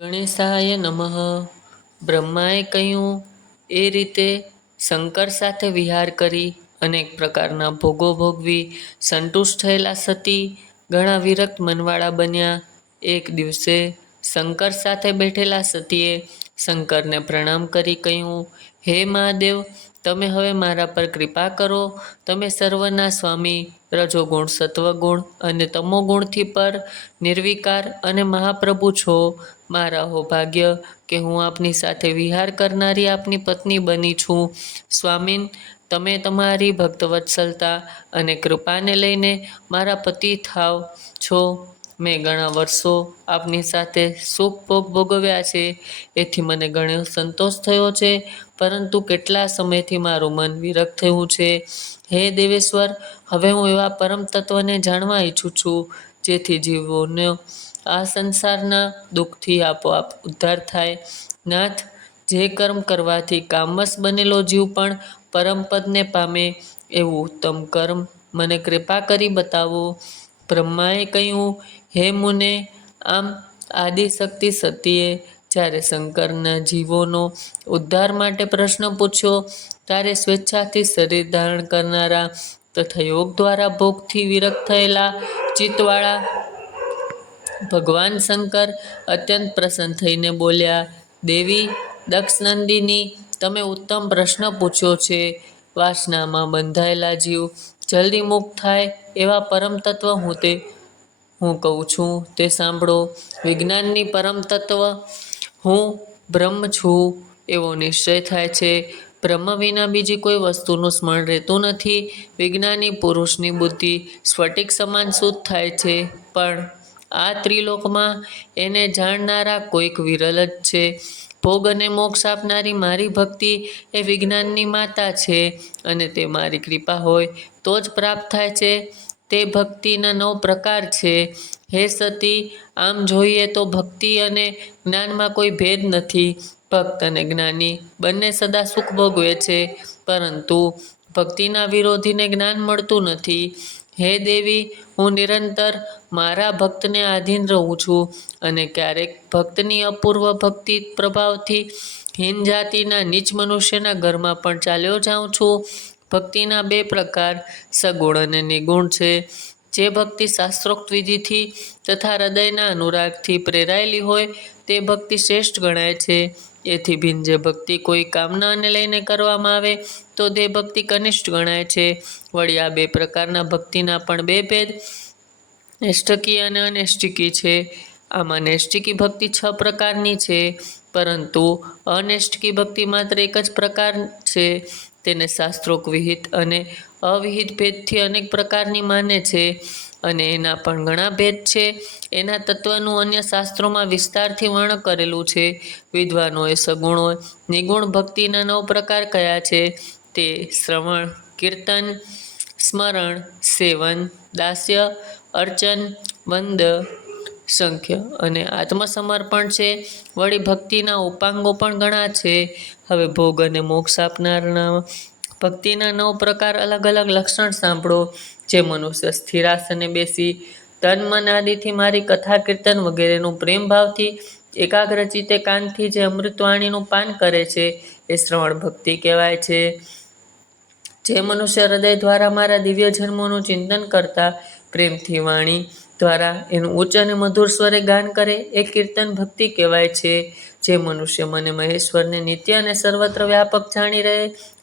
ગણેશાય નમઃ. બ્રહ્માએ કહ્યું એ રીતે શંકર સાથે વિહાર કરી અનેક પ્રકારના ભોગો ભોગવી સંતુષ્ટ થયેલા સતી ઘણા વિરક્ત મનવાળા બન્યા. એક દિવસે શંકર સાથે બેઠેલા સતીએ શંકરને પ્રણામ કરી કહ્યું, હે મહાદેવ, તમે હવે મારા પર કૃપા કરો. તમે સર્વના સ્વામી, રજોગુણ, સત્વગુણ અને તમોગુણથી પર નિર્વિકાર અને મહાપ્રભુ છો. મારા હો ભાગ્ય કે હું આપની સાથે વિહાર કરનારી આપની પત્ની બની છું. સ્વામીન, તમે તમારી ભક્તવત્સલતા અને કૃપાને લઈને મારા પતિ થાવ છો. મેં ઘણા વર્ષો આપની સાથે સુખ ભોગ ભોગવ્યા છે, એથી મને ઘણો સંતોષ થયો છે, પરંતુ કેટલા સમયથી મારું મન વિરક્ત થયું છે. હે દેવેશ્વર, હવે હું એવા પરમ તત્વને જાણવા ઈચ્છું છું, જેથી જીવોનો આ સંસારના દુઃખથી આપોઆપ ઉદ્ધાર થાય. નાથ, જે કર્મ કરવાથી કામવશ બનેલો જીવ પણ પરમપદને પામે, એવું ઉત્તમ કર્મ મને કૃપા કરી બતાવો. બ્રહ્માએ કહ્યું, હે મુને, આમ આદિશક્તિ સતીએ જ્યારે શંકરના જીવોનો ઉદ્ધાર માટે પ્રશ્ન પૂછ્યો, ત્યારે સ્વેચ્છાથી શરીર ધારણ કરનારા તથા યોગ દ્વારા ભોગથી વિરક્ત થયેલા ચિત્તવાળા ભગવાન શંકર અત્યંત પ્રસન્ન થઈને બોલ્યા, દેવી દક્ષનંદિની, તમે ઉત્તમ પ્રશ્ન પૂછ્યો છે. વાસનામાં બંધાયેલા જીવ જલ્દી મુક્ત થાય એવા પરમ તત્વ હું કહું છું તે સાંભળો. વિજ્ઞાનની પરમ તત્વ હું બ્રહ્મ છું એવો નિશ્ચય થાય છે. બ્રહ્મ વિના બીજી કોઈ વસ્તુનું સ્મરણ રહેતું નથી. વિજ્ઞાની પુરુષની બુદ્ધિ સ્ફટિક સમાન શુદ્ધ થાય છે, પણ આ ત્રિલોકમાં એને જાણનારા કોઈક વિરલ જ છે. ભોગ અને મોક્ષ આપનારી મારી ભક્તિ એ વિજ્ઞાનની માતા છે, અને તે મારી કૃપા હોય તો જ પ્રાપ્ત થાય છે. તે ભક્તિના 9 પ્રકાર છે. હે સતી, આમ જોઈએ તો ભક્તિ અને જ્ઞાનમાં કોઈ ભેદ નથી. ભક્ત અને જ્ઞાની બંને સદા સુખ ભોગવે છે, પરંતુ ભક્તિના વિરોધીને જ્ઞાન મળતું નથી. હે દેવી, હું નિરંતર મારા ભક્તને આધીન રહું છું, અને ક્યારેક ભક્તની અપૂર્વ ભક્તિ પ્રભાવથી હીન જાતિના નીચ મનુષ્યના ઘરમાં પણ ચાલ્યો જાઉં છું. ભક્તિના 2 પ્રકાર સગુણ અને નિગુણ છે. જે ભક્તિ શાસ્ત્રોક્ત વિધિથી તથા હૃદયના અનુરાગથી પ્રેરાયેલી હોય તે ભક્તિ શ્રેષ્ઠ ગણાય છે. એથી ભિન્ન જે ભક્તિ કોઈ કામનાને લઈને કરવામાં આવે તો તે ભક્તિ કનિષ્ઠ ગણાય છે. વળી આ 2 પ્રકારના ભક્તિના પણ 2 ભેદ નૈષ્ઠિકી અને અનૈષ્ઠિકી છે. આમાં નૈષ્ઠિકી ભક્તિ 6 પ્રકારની છે, પરંતુ અનૈષ્ઠિકી ભક્તિ માત્ર એક જ પ્રકાર છે. તેને શાસ્ત્રોક્ત વિહિત અને અવિહિત ભેદથી અનેક પ્રકારની માને છે, અને એના પણ ઘણા ભેદ છે. એના તત્વનું અન્ય શાસ્ત્રોમાં વિસ્તારથી વર્ણન કરેલું છે. વિદ્વાનોએ સગુણ નિગુણ ભક્તિના 9 પ્રકાર કયા છે તે શ્રવણ, કીર્તન, સ્મરણ, સેવન, દાસ્ય, અર્ચન, વંદ, સંખ્ય અને આત્મસમર્પણ છે. વળી ભક્તિના ઉપાંગો પણ ઘણા છે. હવે ભોગ અને મોક્ષ આપનારના ભક્તિના 9 પ્રકાર અલગ અલગ લક્ષણ સાંભળો. જે મનુષ્ય સ્થિરાસને બેસી તન મન આદિથી મારી કથા કીર્તન વગેરેનું પ્રેમ ભાવથી એકાગ્ર ચિત્તે કાનથી જે અમૃતવાણીનું પાન કરે છે એ શ્રવણ ભક્તિ કહેવાય છે. જે મનુષ્ય હૃદય દ્વારા મારા દિવ્ય જન્મોનું ચિંતન કરતા પ્રેમથી વાણી દ્વારા એનું ઉચ્ચ અને મધુર સ્વરે ગાન કરે એ કીર્તન ભક્તિ કહેવાય છે. જે મનુષ્ય મને મહેશ્વરને નિત્ય અને સર્વત્ર વ્યાપક જાણી રહે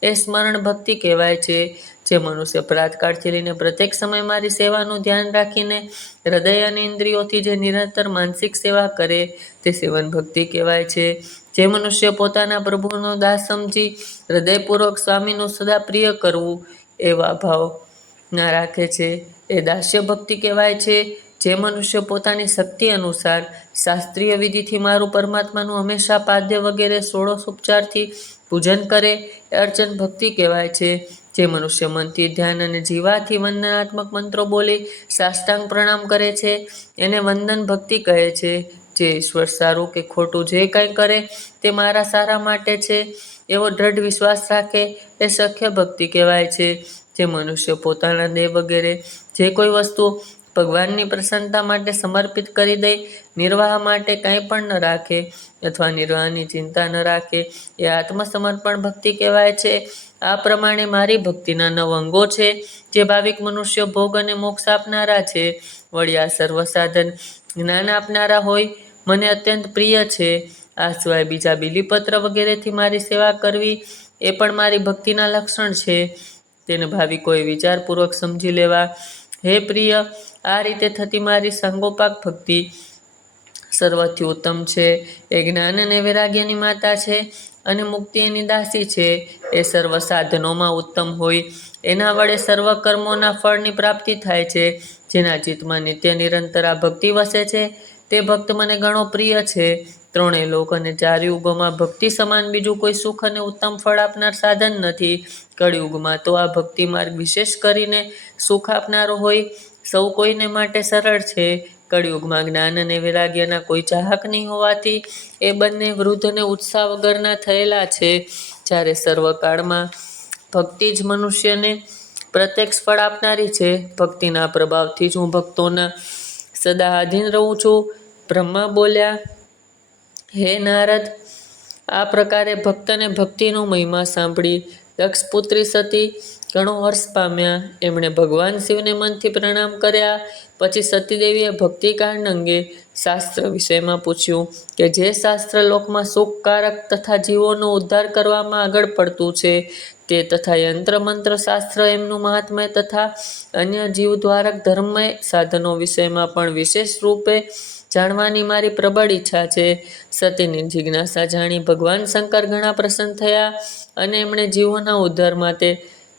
એ સ્મરણ ભક્તિ કહેવાય છે. જે મનુષ્ય પ્રાતકાળથી લઈને પ્રત્યેક સમય મારી સેવાનું ધ્યાન રાખીને હૃદય અને ઇન્દ્રિયોથી જે નિરંતર માનસિક સેવા કરે તે સેવન ભક્તિ કહેવાય છે. જે મનુષ્ય પોતાના પ્રભુનો દાસ સમજી હૃદયપૂર્વક સ્વામીનું સદા પ્રિય કરવું એવા ભાવ ના રાખે છે એ દાસ્ય ભક્તિ કહેવાય છે. જે મનુષ્ય પોતાની શક્તિ અનુસાર શાસ્ત્રીય વિધિથી મારું પરમાત્માનું હંમેશા પાદ્ય વગેરે ષોડશોપચારથી પૂજન કરે એ અર્ચન ભક્તિ કહેવાય છે. જે મનુષ્ય મનથી ધ્યાન અને જીવાથી વંદનાત્મક મંત્રો બોલી સાષ્ટાંગ પ્રણામ કરે છે એને વંદન ભક્તિ કહે છે. જે ઈશ્વર સારું કે ખોટું જે કંઈ કરે તે મારા સારા માટે છે એવો દ્રઢ વિશ્વાસ રાખે એ સખ્ય ભક્તિ કહેવાય છે. જે મનુષ્ય પોતાના દેહ વગેરે જે કોઈ વસ્તુ ભગવાનની પ્રસન્નતા માટે સમર્પિત કરી દે, નિર્વાહ માટે કંઈ પણ ન રાખે અથવા નિર્વાહની ચિંતા ન રાખે, એ આત્મસમર્પણ ભક્તિ કહેવાય છે. આ પ્રમાણે મારી ભક્તિના 9 અંગો છે, જે ભાવિક મનુષ્યો ભોગ અને મોક્ષ આપનારા છે. વળી આ સર્વ સાધન જ્ઞાન આપનારા હોય મને અત્યંત પ્રિય છે. આ સિવાય બીજા બિલીપત્ર વગેરેથી મારી સેવા કરવી એ પણ મારી ભક્તિના લક્ષણ છે. તેને ભાવિકોએ વિચારપૂર્વક સમજી લેવા. હે પ્રિય, આ રીતે થતી મારી સંગોપાક ભક્તિ સર્વથી ઉત્તમ છે. એ જ્ઞાન અને વૈરાગ્યની માતા છે અને મુક્તિ એની દાસી છે. એ સર્વ સાધનોમાં ઉત્તમ હોય, એના વડે સર્વ કર્મોના ફળની પ્રાપ્તિ થાય છે. જેના ચિત્તમાં નિત્ય નિરંતર આ ભક્તિ વસે છે, તે ભક્ત મને ઘણો પ્રિય છે. 3 લોક અને 4 યુગોમાં ભક્તિ સમાન બીજું કોઈ સુખ અને ઉત્તમ ફળ આપનાર સાધન નથી. કળિયુગમાં તો આ ભક્તિ માર્ગ વિશેષ કરીને સુખ આપનારો હોય, સૌ કોઈને માટે સરળ છે. કળિયુગમાં જ્ઞાન અને વૈરાગ્યના કોઈ ચાહક નહીં હોવાથી એ બંને વૃદ્ધ અને ઉત્સાહ વગરના થયેલા છે. જ્યારે સર્વકાળમાં ભક્તિ જ મનુષ્યને પ્રત્યક્ષ ફળ આપનારી છે. ભક્તિના પ્રભાવથી જ હું ભક્તોના સદા આધીન રહું છું. બ્રહ્મા બોલ્યા, હે નારદ, આ પ્રકારે ભક્તને ભક્તિનો મહિમા સાંભળી દક્ષપુત્રી સતી ઘણો હર્ષ પામ્યા. એમણે ભગવાન શિવને મનથી પ્રણામ કર્યા. પછી સતીદેવીએ ભક્તિકાંડ અંગે શાસ્ત્ર વિષયમાં પૂછ્યું કે જે શાસ્ત્ર લોકમાં સુખકારક તથા જીવોનો ઉદ્ધાર કરવામાં આગળ પડતું છે, તે તથા યંત્ર મંત્ર શાસ્ત્ર એમનું મહાત્મ્ય તથા અન્ય જીવદ્વારક ધર્મમય સાધનો વિષયમાં પણ વિશેષ રૂપે જાણવાની મારી પ્રબળ ઈચ્છા છે. સતીની જિજ્ઞાસા જાણી ભગવાન શંકર ઘણા પ્રસન્ન થયા અને એમણે જીવોના ઉદ્ધાર માટે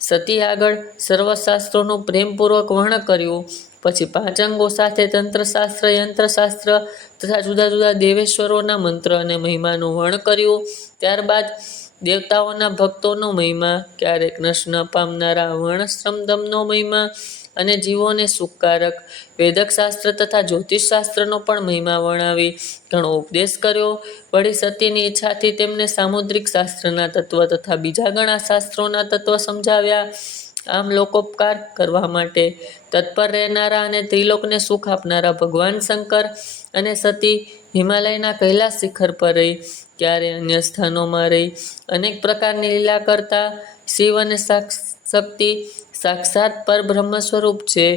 સતી આગળ સર્વશાસ્ત્રોનું પ્રેમપૂર્વક વર્ણન કર્યું. પછી 5 અંગો સાથે તંત્રશાસ્ત્ર, યંત્રશાસ્ત્ર તથા જુદા જુદા દેવેશ્વરોના મંત્ર અને મહિમાનું વર્ણન કર્યું. ત્યારબાદ દેવતાઓના ભક્તોનો મહિમા, ક્યારેક નશ ન પામનારા વર્ણશ્રમદમનો મહિમા અને જીવોને સુખકારક વેદક શાસ્ત્ર તથા જ્યોતિષશાસ્ત્રનો પણ મહિમા વર્ણવી ઘણો ઉપદેશ કર્યો. વળી સતીની ઈચ્છાથી તેમને સામુદ્રિક શાસ્ત્રના તત્વ તથા બીજા ઘણા શાસ્ત્રોના તત્વ સમજાવ્યા. આમ લોકોપકાર કરવા માટે તત્પર રહેનારા અને ત્રિલોકને સુખ આપનારા ભગવાન શંકર અને સતી હિમાલયના કૈલાસ શિખર પર રહી, ક્યારે અન્ય સ્થાનોમાં રહી અનેક પ્રકારની લીલા કરતા. શિવ અને શક્તિ સાક્ષાત પરબ્રહ્મ સ્વરૂપ છે.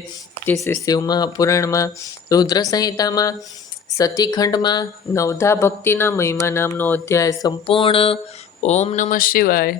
તે શિવ મહાપુરાણમાં, રુદ્ર સંહિતામાં, સતીખંડમાં નવધા ભક્તિના મહિમા નામનો અધ્યાય સંપૂર્ણ. ઓમ નમઃ શિવાય.